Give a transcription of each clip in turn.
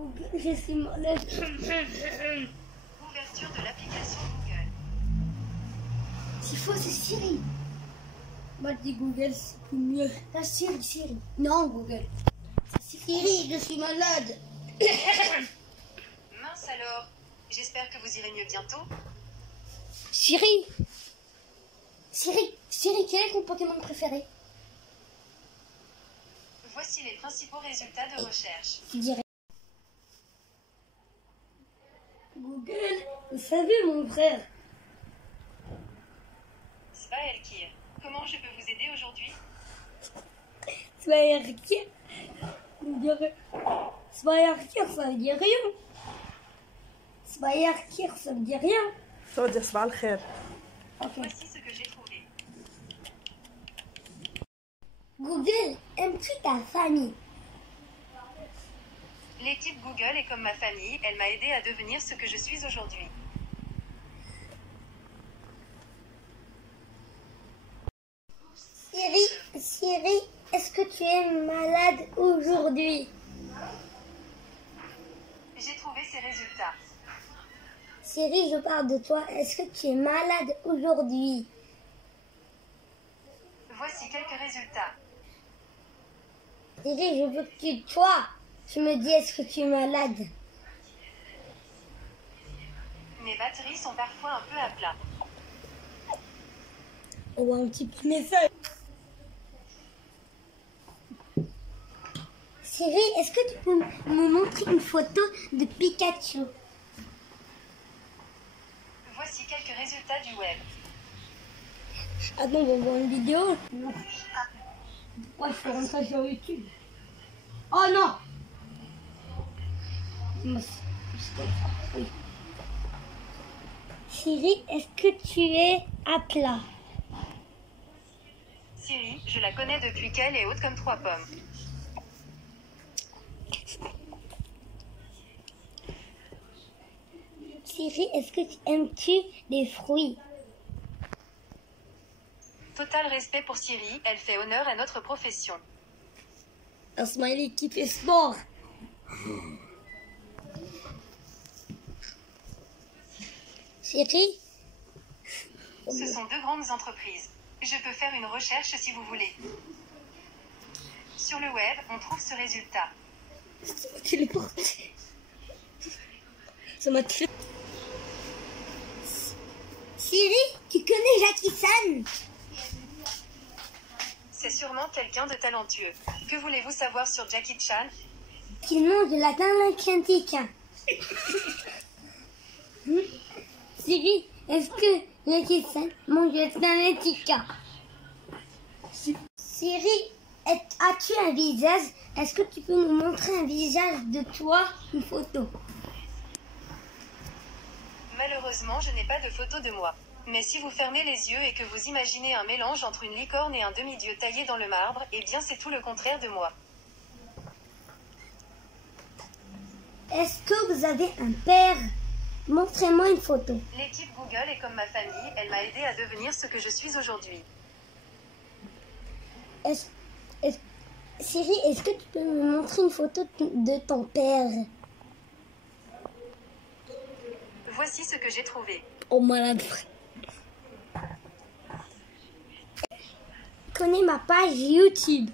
Google, je suis malade. Ouverture de l'application Google. C'est faux, c'est Siri. Moi, je dis Google, c'est plus mieux. Ah, Siri. Non, Google. Siri, je suis malade. Mince alors. J'espère que vous irez mieux bientôt. Siri, quel est ton Pokémon préféré? Voici les principaux résultats de recherche. Tu dirais. Google, salut mon frère. Svaelkir, comment je peux vous aider aujourd'hui? Svaelkir, ça veut dire rien. Svaelkir, ça veut dire rien. Ça veut dire صباح الخير. Voici ce que j'ai trouvé. Google, aimes-tu ta famille? L'équipe Google est comme ma famille, elle m'a aidé à devenir ce que je suis aujourd'hui. Siri, est-ce que tu es malade aujourd'hui? J'ai trouvé ces résultats. Siri, je parle de toi. Est-ce que tu es malade aujourd'hui? Voici quelques résultats. Siri, je veux que tu me dis est-ce que tu es malade? Mes batteries sont parfois un peu à plat. Oh, un petit message. Siri, est-ce que tu peux me montrer une photo de Pikachu? Voici quelques résultats du web. Attends, on va voir une vidéo. Non. Pourquoi je fais ça sur YouTube? Oh non! Oui. Siri, est-ce que tu es à plat? Siri, je la connais depuis qu'elle est haute comme 3 pommes. Siri, est-ce que aimes-tu les fruits? Total respect pour Siri, elle fait honneur à notre profession. Un smiley qui fait sport. Siri? Ce sont 2 grandes entreprises. Je peux faire une recherche si vous voulez. Sur le web, on trouve ce résultat. Ça m'a téléporté. Ça m'a téléporté. Siri, tu connais Jackie Chan? C'est sûrement quelqu'un de talentueux. Que voulez-vous savoir sur Jackie Chan? Qu'il mange de la dinde quantique. Siri, est-ce que Jackie Chan mange de la dinde quantique? Siri, as-tu un visage? Est-ce que tu peux nous montrer un visage de toi, une photo? Malheureusement, je n'ai pas de photo de moi. Mais si vous fermez les yeux et que vous imaginez un mélange entre une licorne et un demi-dieu taillé dans le marbre, eh bien c'est tout le contraire de moi. Est-ce que vous avez un père? Montrez-moi une photo. L'équipe Google est comme ma famille, elle m'a aidé à devenir ce que je suis aujourd'hui. Siri, est-ce que tu peux me montrer une photo de ton père? Voici ce que j'ai trouvé. Oh malade. Connais ma page YouTube.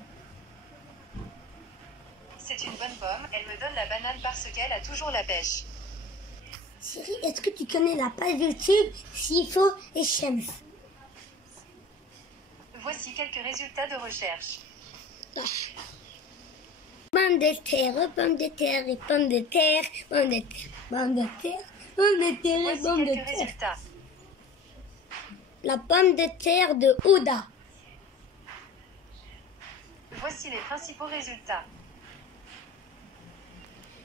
C'est une bonne pomme, elle me donne la banane parce qu'elle a toujours la pêche. Siri, est-ce que tu connais la page YouTube Sifo et Shems? Voici quelques résultats de recherche. Pomme de terre, pomme de terre et pomme de terre, pomme de terre, pomme de terre, pomme de terre et Voici pomme de quelques terre. résultats. La pomme de terre de Ouda. Voici les principaux résultats.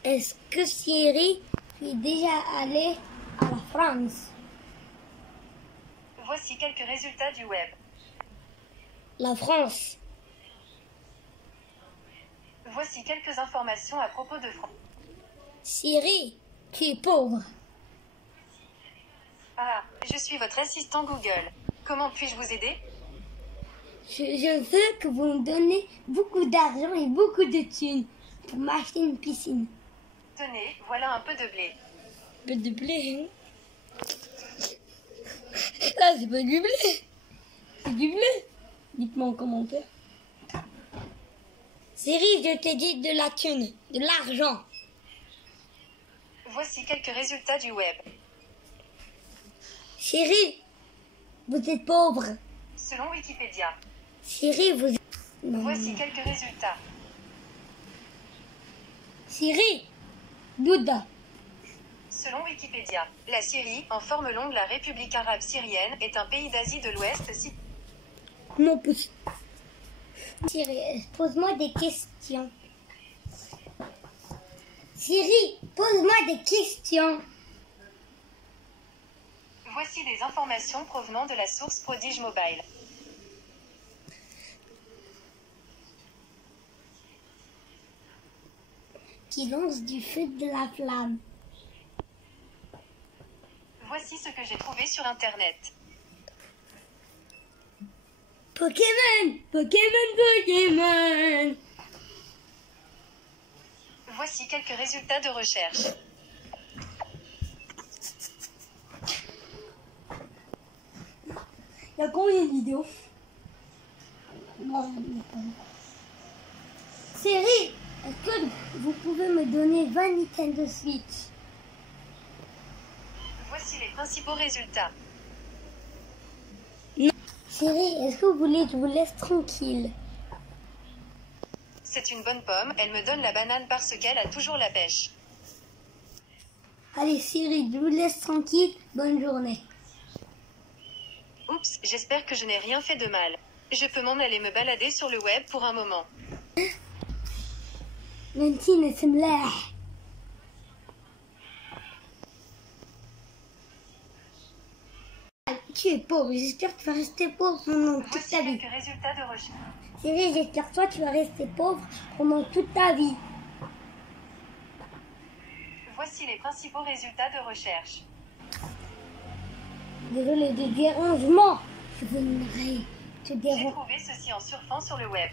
Est-ce que Siri, tu es déjà allé à la France? Voici quelques résultats du web. La France. Voici quelques informations à propos de France. Siri, tu es pauvre. Ah, je suis votre assistant Google. Comment puis-je vous aider? Je veux que vous me donnez beaucoup d'argent et beaucoup de thunes pour m'acheter une piscine. Tenez. Tenez, voilà un peu de blé. Un peu de blé, hein. Là, c'est pas du blé. C'est du blé. Dites-moi en commentaire. Siri, je t'ai dit de la thune, de l'argent. Voici quelques résultats du web. Siri, vous êtes pauvre. Selon Wikipédia. Siri, vous... Non. Voici quelques résultats. Siri, Bouddha. Selon Wikipédia, la Syrie, en forme longue la République arabe syrienne, est un pays d'Asie de l'Ouest situé. Non, possible. Siri, pose-moi des questions. Siri, pose-moi des questions. Voici des informations provenant de la source Prodige Mobile. Qui lance du feu de la flamme. Voici ce que j'ai trouvé sur Internet. Pokémon, Pokémon, Pokémon. Voici quelques résultats de recherche. Il y a combien de vidéos? Siri, est-ce que vous pouvez me donner 20 Nintendo Switch? Voici les principaux résultats. Siri, est-ce que vous voulez que je vous laisse tranquille? C'est une bonne pomme, elle me donne la banane parce qu'elle a toujours la pêche. Allez Siri, je vous laisse tranquille. Bonne journée. Oups, j'espère que je n'ai rien fait de mal. Je peux m'en aller me balader sur le web pour un moment. Nancy, c'est là. Tu es pauvre, j'espère que tu vas rester pauvre pendant toute Voici ta vie. quelques résultats de recherche. Siri, j'espère que toi tu vas rester pauvre pendant toute ta vie. Voici les principaux résultats de recherche. Désolé du dérangement. Je voudrais te J'ai déranger. trouvé ceci en surfant sur le web.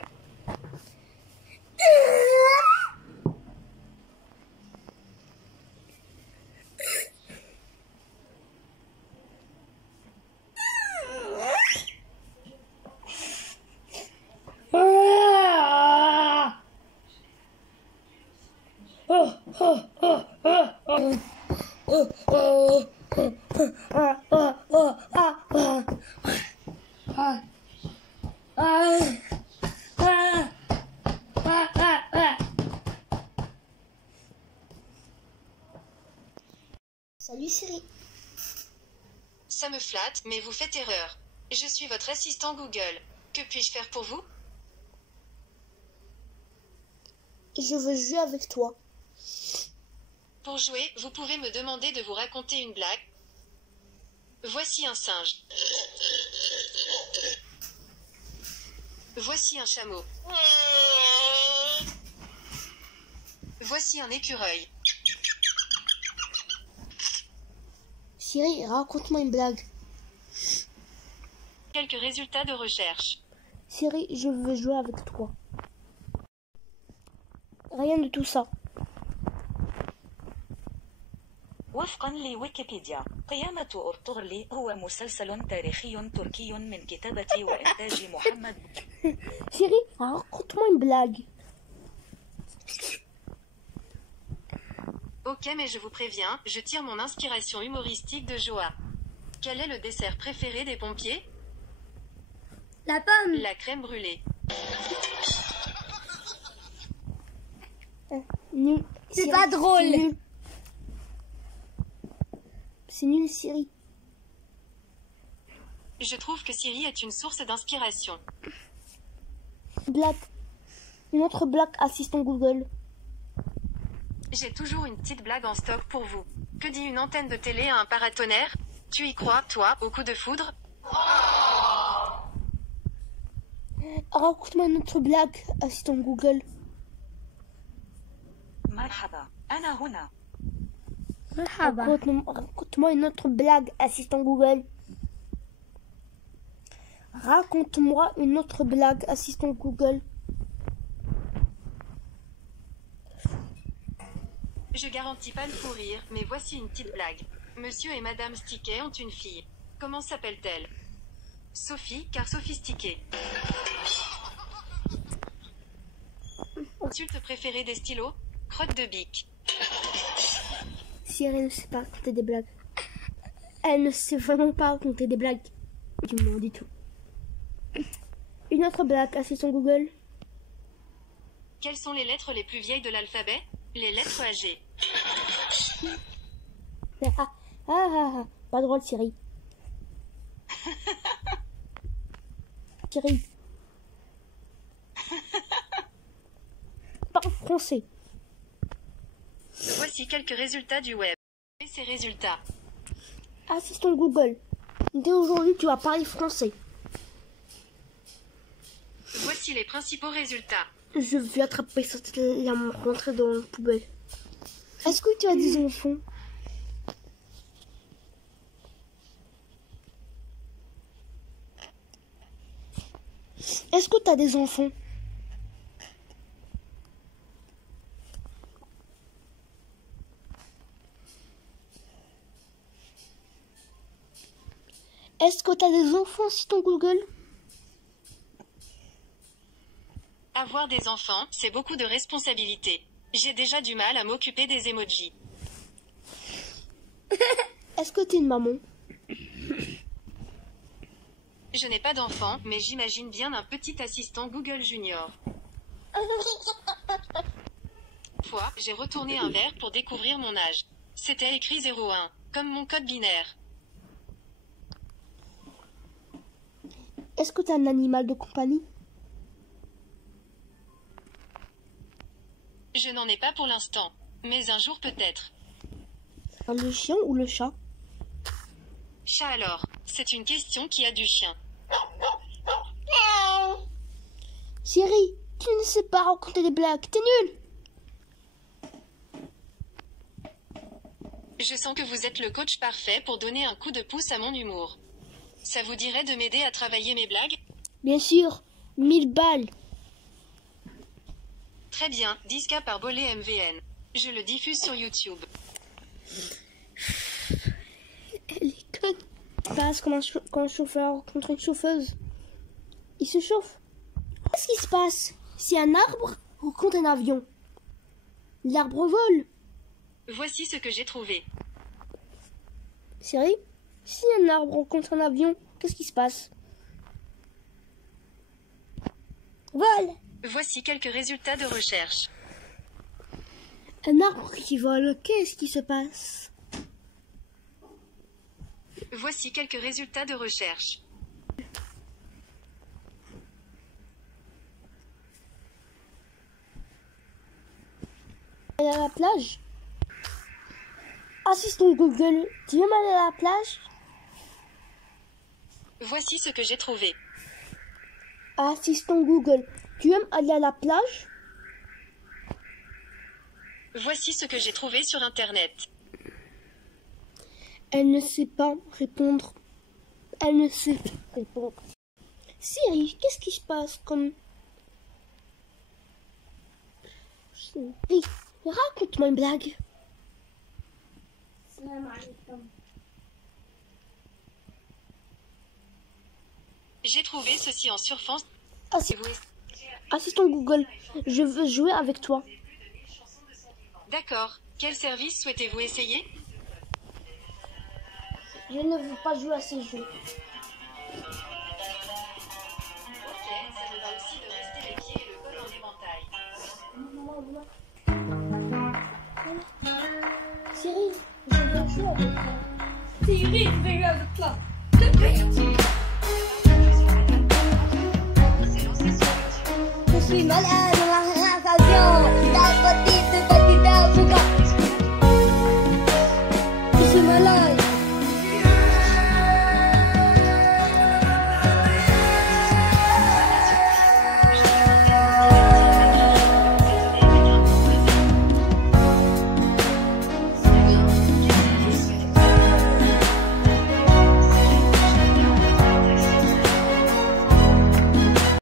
Salut Siri. Ça me flatte, mais vous faites erreur. Je suis votre assistant Google. Que puis-je faire pour vous? Je veux jouer avec toi. Pour jouer, vous pouvez me demander de vous raconter une blague. Voici un singe. Voici un chameau. Voici un écureuil. Siri, raconte-moi une blague. Quelques résultats de recherche. Siri, je veux jouer avec toi. Rien de tout ça. وفقا لويكيبيديا قيامة أرطغرل هو مسلسل تاريخي تركي من كتابة وإنتاج محمد. Siri, raconte-moi une blague. Ok, mais je vous préviens, je tire mon inspiration humoristique de Joa. Quel est le dessert préféré des pompiers? La pomme. La crème brûlée. Nul. C'est Siri, pas drôle. c'est nul. C'est nul, Siri. Je trouve que Siri est une source d'inspiration. Blague. Une autre blague, assistant Google. J'ai toujours une petite blague en stock pour vous. Que dit une antenne de télé à un paratonnerre? Tu y crois, toi, au coup de foudre? Raconte-moi une autre blague, assistant Google. مرحبا أنا هنا. Raconte-moi une autre blague, assistant Google. Raconte-moi une autre blague, assistant Google. Je garantis pas le fou rire, mais voici une petite blague. Monsieur et Madame Stickey ont une fille. Comment s'appelle-t-elle? Sophie, car sophistiquée. Insulte préférée des stylos? Crotte de bique. Siri ne sait pas raconter des blagues. Elle ne sait vraiment pas raconter des blagues. Du moins, du tout. Une autre blague, assistant Google. Quelles sont les lettres les plus vieilles de l'alphabet? Les lettres âgées. Pas drôle, Siri. Siri. Parle français. Voici quelques résultats du web. Et ces résultats. Assistant Google. Dès aujourd'hui, tu vas parler français. Voici les principaux résultats. Je vais attraper cette lame rentrer dans la poubelle. Est-ce que tu as des enfants? Est-ce que tu as des enfants? Est-ce que tu as des enfants, si ton Google? Avoir des enfants, c'est beaucoup de responsabilités. J'ai déjà du mal à m'occuper des emojis. Est-ce que tu es une maman? Je n'ai pas d'enfant, mais j'imagine bien un petit assistant Google Junior. Une fois, j'ai retourné un verre pour découvrir mon âge. C'était écrit 01, comme mon code binaire. Est-ce que tu as un animal de compagnie? Je n'en ai pas pour l'instant, mais un jour peut-être. Le chien ou le chat? Chat alors, c'est une question qui a du chien. Siri, tu ne sais pas raconter des blagues, t'es nul. Je sens que vous êtes le coach parfait pour donner un coup de pouce à mon humour. Ça vous dirait de m'aider à travailler mes blagues? Bien sûr, 1000 balles. Très bien, 10K par Bolé MVN. Je le diffuse sur YouTube. Elle est conne. Passe comme un chauffeur contre une chauffeuse. Il se chauffe. Qu'est-ce qui se passe? C'est un arbre ou contre un avion? L'arbre vole. Voici ce que j'ai trouvé. Siri, si un arbre rencontre un avion, qu'est-ce qui se passe? Vole. Voici quelques résultats de recherche. Un arbre qui vole, qu'est-ce qui se passe? Voici quelques résultats de recherche. Aller à la plage? Assistant Google, tu veux m'aller à la plage? Voici ce que j'ai trouvé. Assistant Google, tu aimes aller à la plage? Voici ce que j'ai trouvé sur Internet. Elle ne sait pas répondre. Elle ne sait pas répondre. Siri, qu'est-ce qui se passe comme... Siri, raconte-moi une blague. J'ai trouvé ceci en surfant. Assistant Google, je veux jouer avec toi. D'accord. Quel service souhaitez-vous essayer? Je ne veux pas jouer à ces jeux. Ok, ça me va aussi de rester les pieds et le col en éventail. Siri, je veux jouer avec toi. Siri, je vais jouer avec toi. C'est lancé sur YouTube. Je suis malade.